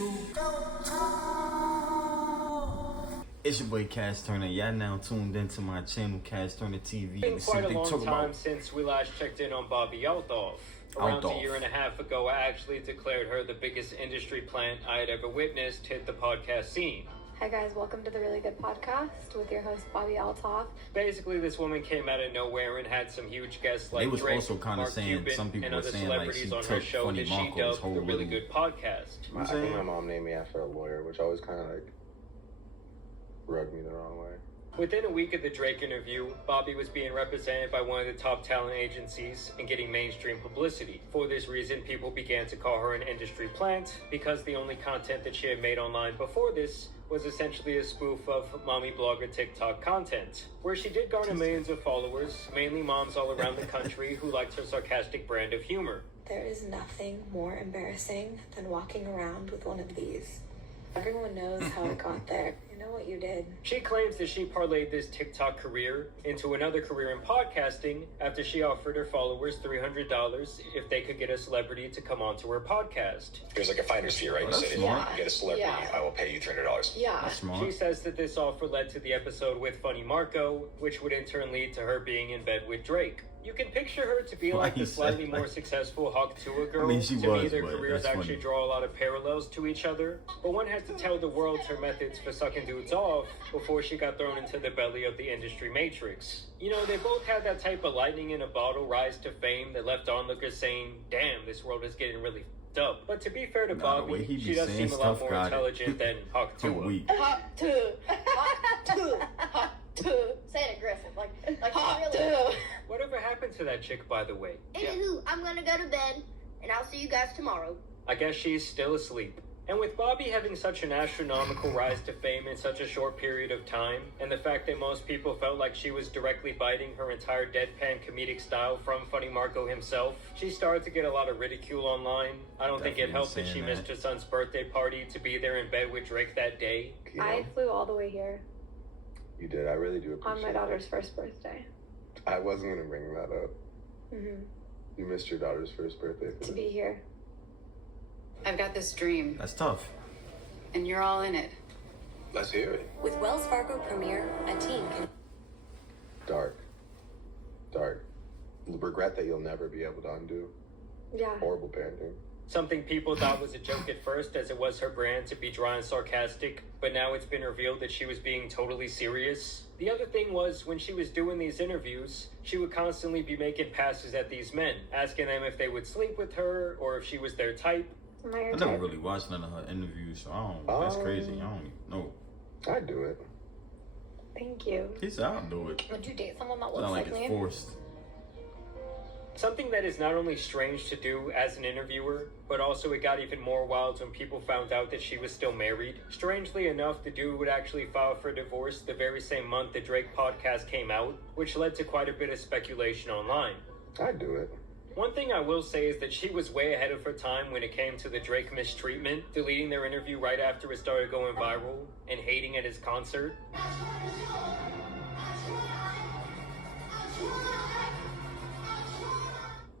YouTube. It's your boy Cash Turner. Y'all now tuned into my channel, KashTurnerTV. It's been quite a long time since we last checked in on Bobbi Althoff. Around a year and a half ago, I actually declared her the biggest industry plant I had ever witnessed hit the podcast scene. Hi guys, welcome to the Really Good Podcast with your host Bobbi Althoff. Basically, this woman came out of nowhere and had some huge guests like They was Drake, also kind of Mark saying, Cuban, some people and were other saying like she celebrities on her took show Funny that she Marco's dubbed the Really Good Podcast. I think my mom named me after a lawyer, which always kind of like rubbed me the wrong way. Within a week of the Drake interview, Bobbi was being represented by one of the top talent agencies and getting mainstream publicity. For this reason, people began to call her an industry plant because the only content that she had made online before this was essentially a spoof of mommy blogger TikTok content, where she did garner millions of followers, mainly moms all around the country who liked her sarcastic brand of humor. There is nothing more embarrassing than walking around with one of these. Everyone knows how I got there. You know what you did. She claims that she parlayed this TikTok career into another career in podcasting after she offered her followers $300 if they could get a celebrity to come onto her podcast. There's like a finder's fee, right? You say, if you get a celebrity, I will pay you $300. Yeah. She says that this offer led to the episode with Funny Marco, which would in turn lead to her being in bed with Drake. You can picture her to be like the slightly more successful Hawk Tua girl. To me, their careers actually draw a lot of parallels to each other. But one has to tell the world her methods for sucking dudes off before she got thrown into the belly of the industry matrix. You know, they both had that type of lightning in a bottle rise to fame that left onlookers saying, damn, this world is getting really up. But to be fair to Bobbi, she does seem a lot more intelligent than Hawk Tua. Hawk Tua. Hawk Tua. Hawk Tua. Say it aggressive, like Hawk Tua. Whatever happened to that chick, by the way? Anywho, I'm gonna go to bed, and I'll see you guys tomorrow. I guess she's still asleep. And with Bobbi having such an astronomical rise to fame in such a short period of time, and the fact that most people felt like she was directly biting her entire deadpan comedic style from Funny Marco himself, she started to get a lot of ridicule online. I don't think it helped that she missed her son's birthday party to be there in bed with Drake that day. You know, I flew all the way here. You did. I really do appreciate on my daughter's first birthday. I wasn't going to bring that up. Mm-hmm. You missed your daughter's first birthday. To be here. I've got this dream. That's tough. And you're all in it. Let's hear it. With Wells Fargo Premier, a team can... Dark. Regret that you'll never be able to undo. Yeah. Horrible parenting. Something people thought was a joke at first, as it was her brand to be dry and sarcastic, but now it's been revealed that she was being totally serious. The other thing was, when she was doing these interviews, she would constantly be making passes at these men, asking them if they would sleep with her, or if she was their type. I never really watched none of her interviews, so I don't, that's crazy. I don't even know. I'd do it. Thank you. He said, I'll do it. Would you date someone that It's looks not like like me? it's forced. Something that is not only strange to do as an interviewer, but also it got even more wild when people found out that she was still married. Strangely enough, the dude would actually file for divorce the very same month the Drake podcast came out, which led to quite a bit of speculation online. I'd do it. One thing I will say is that she was way ahead of her time when it came to the Drake mistreatment, deleting their interview right after it started going viral, and hating at his concert.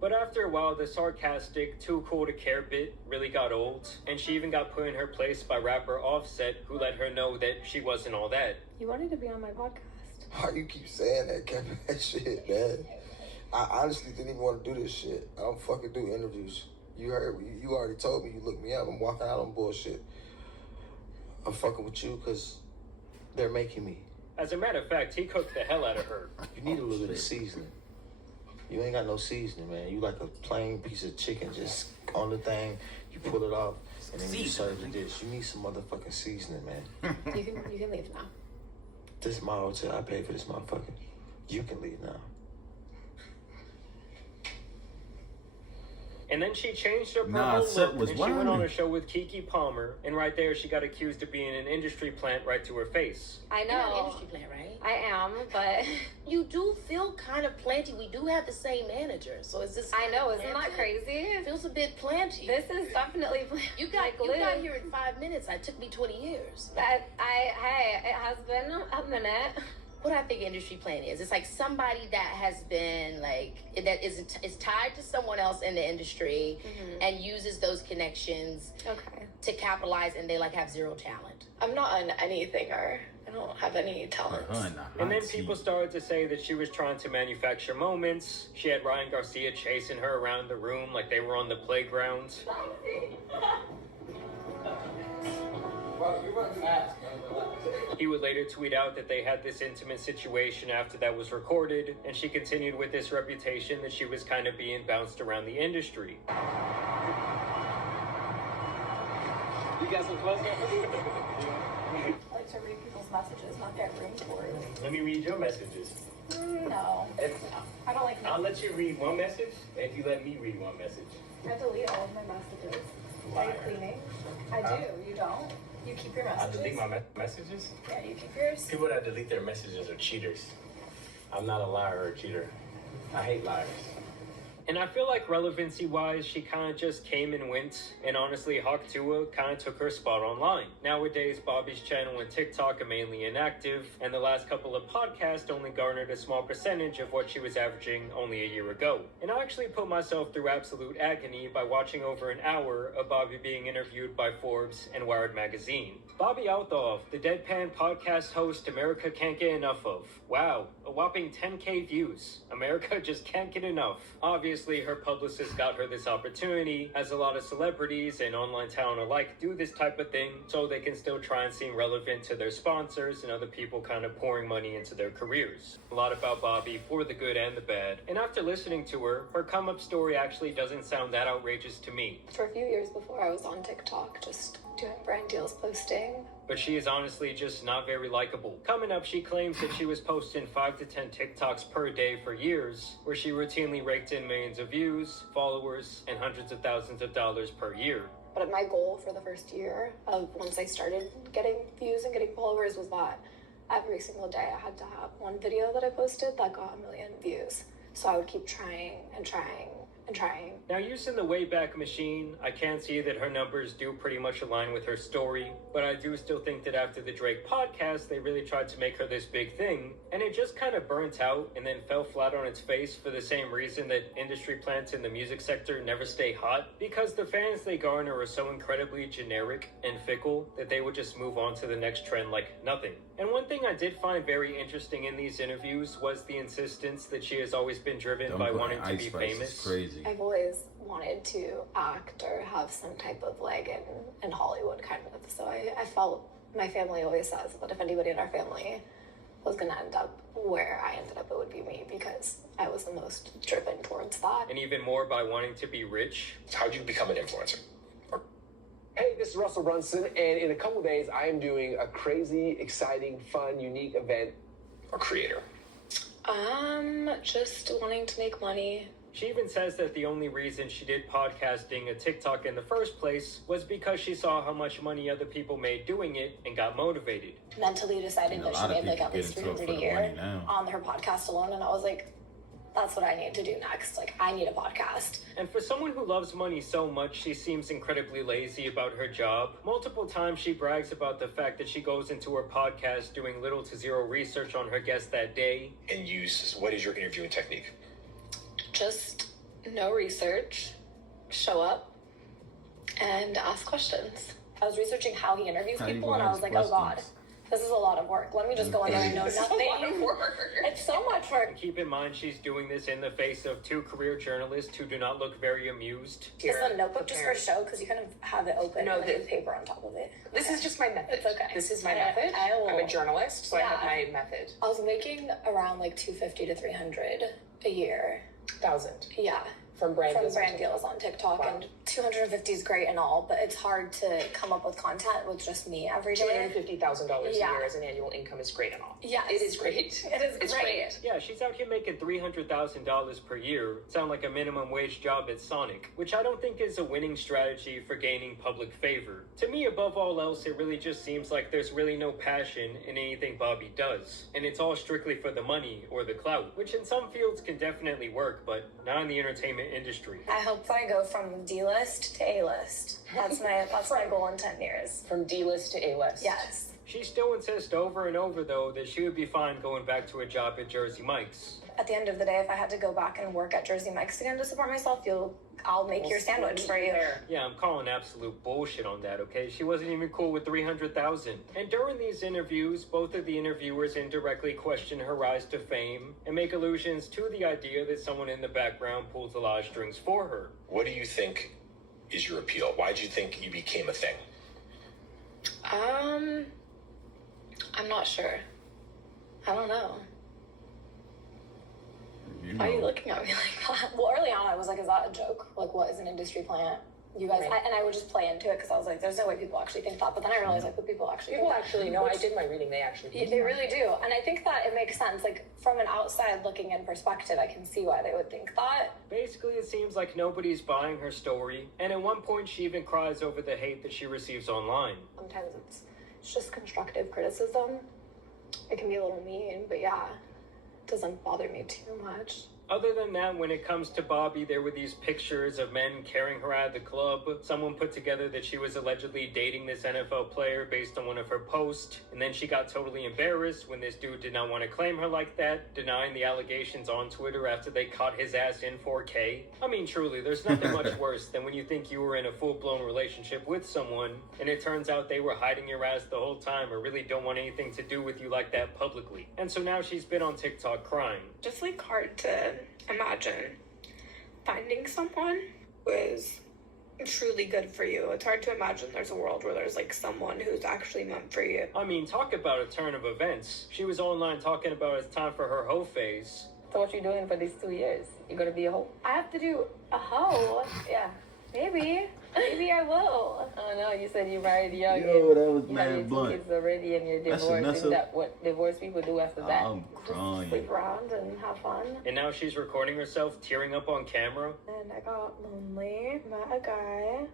But after a while, the sarcastic, too cool to care bit really got old, and she even got put in her place by rapper Offset, who let her know that she wasn't all that. You wanted to be on my podcast. Why you keep saying that, Kevin? That shit, man. I honestly didn't even want to do this shit. I don't fucking do interviews. You heard me. You already told me. You looked me up. I'm walking out on bullshit. I'm fucking with you because they're making me. As a matter of fact, he cooked the hell out of her. You need a little bit of seasoning. You ain't got no seasoning, man. You like a plain piece of chicken just on the thing. You pull it off, and then you serve the dish. You need some motherfucking seasoning, man. You can leave now. This is my hotel. I paid for this motherfucker. You can leave now. And then she changed her Nah, purple Seth look, was and she went on whining. a show with Keke Palmer, and right there she got accused of being an industry plant right to her face. I You're not an know. industry plant, right? I am, but You do feel kind of planty. We do have the same manager, so is this? I know. Isn't that planted? crazy? It feels a bit planty. This is definitely You got like you got Liz. here in 5 minutes. It took me 20 years. Hey, it has been a minute. what I think industry plan is. It's like somebody that has been like, that is tied to someone else in the industry and uses those connections to capitalize, and they like have zero talent. I'm not an anythinger. I don't have any talent. And then people started to say that she was trying to manufacture moments. She had Ryan Garcia chasing her around the room like they were on the playground. He would later tweet out that they had this intimate situation after that was recorded, and she continued with this reputation that she was kind of being bounced around the industry. You got some clothes? I like to read people's messages, not get room for it. Let me read your messages. No. I don't like. I'll let you read one message if you let me read one message. I delete all of my messages. Are you cleaning? I do. You don't? You keep your messages? I delete my messages? Yeah, you keep yours? People that delete their messages are cheaters. I'm not a liar or a cheater. I hate liars. And I feel like relevancy-wise, she kind of just came and went, and honestly, Hawk Tuah kind of took her spot online. Nowadays, Bobbi's channel and TikTok are mainly inactive, and the last couple of podcasts only garnered a small percentage of what she was averaging only a year ago. And I actually put myself through absolute agony by watching over an hour of Bobbi being interviewed by Forbes and Wired magazine. Bobbi Althoff, the deadpan podcast host America can't get enough of. Wow, a whopping 10K views. America just can't get enough. Obviously, her publicist got her this opportunity, as a lot of celebrities and online talent alike do this type of thing so they can still try and seem relevant to their sponsors and other people kind of pouring money into their careers. A lot about Bobbi for the good and the bad. And after listening to her come-up story actually doesn't sound that outrageous to me. For a few years before, I was on TikTok, just doing brand deals, posting. But she is honestly just not very likable. Coming up, she claims that she was posting 5 to 10 TikToks per day for years, where she routinely raked in millions of views, followers, and hundreds of thousands of dollars per year. But my goal for the first year of once I started getting views and getting followers was that every single day I had to have one video that I posted that got 1 million views. So I would keep trying and trying and trying. Now, using the Wayback Machine, I can see that her numbers do pretty much align with her story, but I do still think that after the Drake podcast, they really tried to make her this big thing, and it just kind of burnt out and then fell flat on its face for the same reason that industry plants in the music sector never stay hot, because the fans they garner are so incredibly generic and fickle that they would just move on to the next trend like nothing. And one thing I did find very interesting in these interviews was the insistence that she has always been driven by wanting to be famous. Crazy. I've always wanted to act or have some type of leg in Hollywood, kind of. So I felt, my family always says that if anybody in our family was going to end up where I ended up, it would be me, because I was the most driven towards that. And even more by wanting to be rich. How'd you become an influencer? Hey, this is Russell Brunson, and in a couple days, I am doing a crazy, exciting, fun, unique event. Or creator? Just wanting to make money. She even says that the only reason she did podcasting and TikTok in the first place was because she saw how much money other people made doing it and got motivated. Mentally decided that she made like at least $300 a year on her podcast alone, and I was like, that's what I need to do next. Like, I need a podcast. And for someone who loves money so much, she seems incredibly lazy about her job. Multiple times she brags about the fact that she goes into her podcast doing little to zero research on her guests that day. And what is your interviewing technique? Just no research, show up, and ask questions. I was researching how he interviews people, and I was like, oh God, this is a lot of work. Let me just go in there and know nothing. It's a lot of work. It's so much work. Keep in mind, she's doing this in the face of 2 career journalists who do not look very amused. Is the notebook just for show? Because you kind of have it open and then paper on top of it. This is just my method. It's okay. This is my method. I'm a journalist, so I have my method. I was making around like $250 to $300 a year. 1,000. Yeah. From brand deals on TikTok. Wow. And 250 is great and all, but it's hard to come up with content with just me every day. $250,000 a year as an annual income is great and all. Yeah, it is great. It's great. Yeah, she's out here making $300,000 per year. Sound like a minimum wage job at Sonic, which I don't think is a winning strategy for gaining public favor. To me, above all else, it really just seems like there's really no passion in anything Bobbi does, and it's all strictly for the money or the clout, which in some fields can definitely work, but not in the entertainment the industry. I hope I go from D-list to A-list. That's my goal in 10 years. From D-list to A-list. Yes. She still insists over and over, though, that she would be fine going back to a job at Jersey Mike's. At the end of the day, if I had to go back and work at Jersey Mike's again to support myself, I'll make your sandwich for you. Yeah, I'm calling absolute bullshit on that, okay? She wasn't even cool with 300,000. And during these interviews, both of the interviewers indirectly question her rise to fame and make allusions to the idea that someone in the background pulls a lot of strings for her. What do you think is your appeal? Why do you think you became a thing? I'm not sure. I don't know. Why are you looking at me like that? Well, early on, I was like, is that a joke? Like, what is an industry plant? You guys, Right. I would just play into it because I was like, there's no way people actually think that. But then I realized, like, what people actually People think actually, that. no, I did my reading, they actually think They that. really do. And I think that it makes sense. Like, from an outside looking in perspective, I can see why they would think that. Basically, it seems like nobody's buying her story, and at one point she even cries over the hate that she receives online. Sometimes it's just constructive criticism. It can be a little mean, but yeah, it doesn't bother me too much. Other than that, when it comes to Bobbi, there were these pictures of men carrying her out of the club. Someone put together that she was allegedly dating this NFL player based on one of her posts, and then she got totally embarrassed when this dude did not want to claim her like that, denying the allegations on Twitter after they caught his ass in 4K. I mean, truly, there's nothing much worse than when you think you were in a full-blown relationship with someone, and it turns out they were hiding your ass the whole time or really don't want anything to do with you like that publicly. And so now she's been on TikTok crying. Just like hard to imagine finding someone who is truly good for you. It's hard to imagine there's a world where there's like someone who's actually meant for you. I mean, talk about a turn of events. She was online talking about it's time for her hoe phase. So what you doing for these 2 years? You gonna be a hoe? I have to do a hoe. Yeah, maybe. Maybe I will. Oh no, you said you married young. Yo, that was you mad have your blunt. 2 kids already and you're divorced. Isn't that what divorced people do after that? I'm crying. Sleep around and have fun. And now she's recording herself tearing up on camera. And I got lonely, met a guy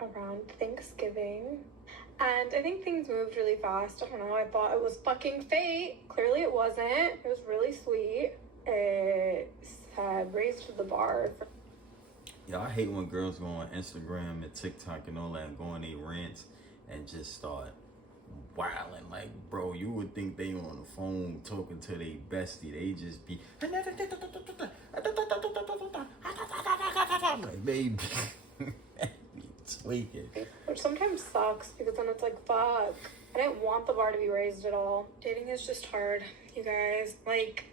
around Thanksgiving. And I think things moved really fast. I don't know, I thought it was fucking fate. Clearly it wasn't. It was really sweet. It had raised the bar. Yeah, I hate when girls go on Instagram and TikTok and all that and go on their rants and just start wilding. Like, bro, you would think they on the phone talking to their bestie. They just be like, baby, tweaking. Which sometimes sucks because then it's like, fuck. I didn't want the bar to be raised at all. Dating is just hard, you guys. Like,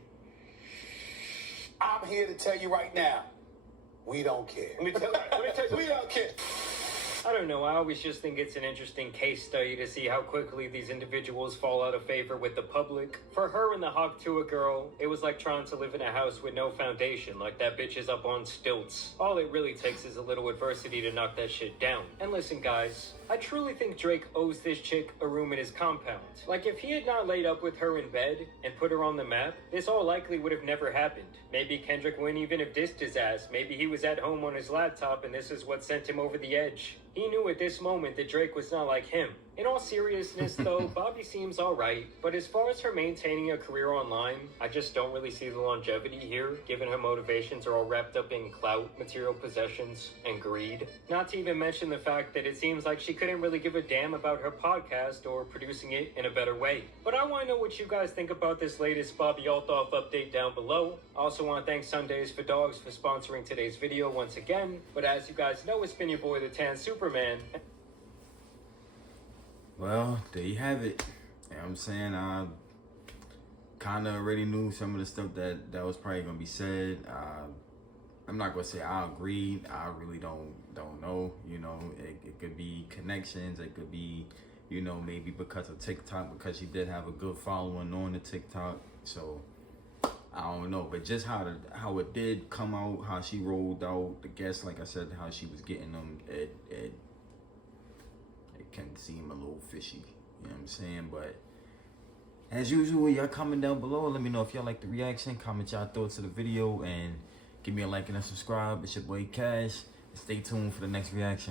I'm here to tell you right now, we don't care. Let me tell you, we don't care. I don't know, I always just think it's an interesting case study to see how quickly these individuals fall out of favor with the public. For her and the Hawk Tuah girl, it was like trying to live in a house with no foundation, like that bitch is up on stilts. All it really takes is a little adversity to knock that shit down. And listen guys, I truly think Drake owes this chick a room in his compound. Like if he had not laid up with her in bed and put her on the map, this all likely would have never happened. Maybe Kendrick wouldn't even have dissed his ass. Maybe he was at home on his laptop and this is what sent him over the edge. He knew at this moment that Drake was not like him. In all seriousness though, Bobbi seems alright, but as far as her maintaining a career online, I just don't really see the longevity here, given her motivations are all wrapped up in clout, material possessions, and greed. Not to even mention the fact that it seems like she couldn't really give a damn about her podcast or producing it in a better way. But I want to know what you guys think about this latest Bobbi Althoff update down below. I also want to thank Sundays for Dogs for sponsoring today's video once again. But as you guys know, it's been your boy the Tan Superman. Well, there you have it. You know what I'm saying? I kind of already knew some of the stuff that was probably going to be said. I'm not going to say I agreed. I really don't know. You know, it could be connections. It could be, you know, maybe because of TikTok, because she did have a good following on the TikTok. So, I don't know. But just how it did come out, how she rolled out the guests, like I said, how she was getting them, it can seem a little fishy, you know what I'm saying? But as usual, y'all comment down below. Let me know if y'all like the reaction. Comment y'all thoughts of the video and give me a like and a subscribe. It's your boy Cash. Stay tuned for the next reaction.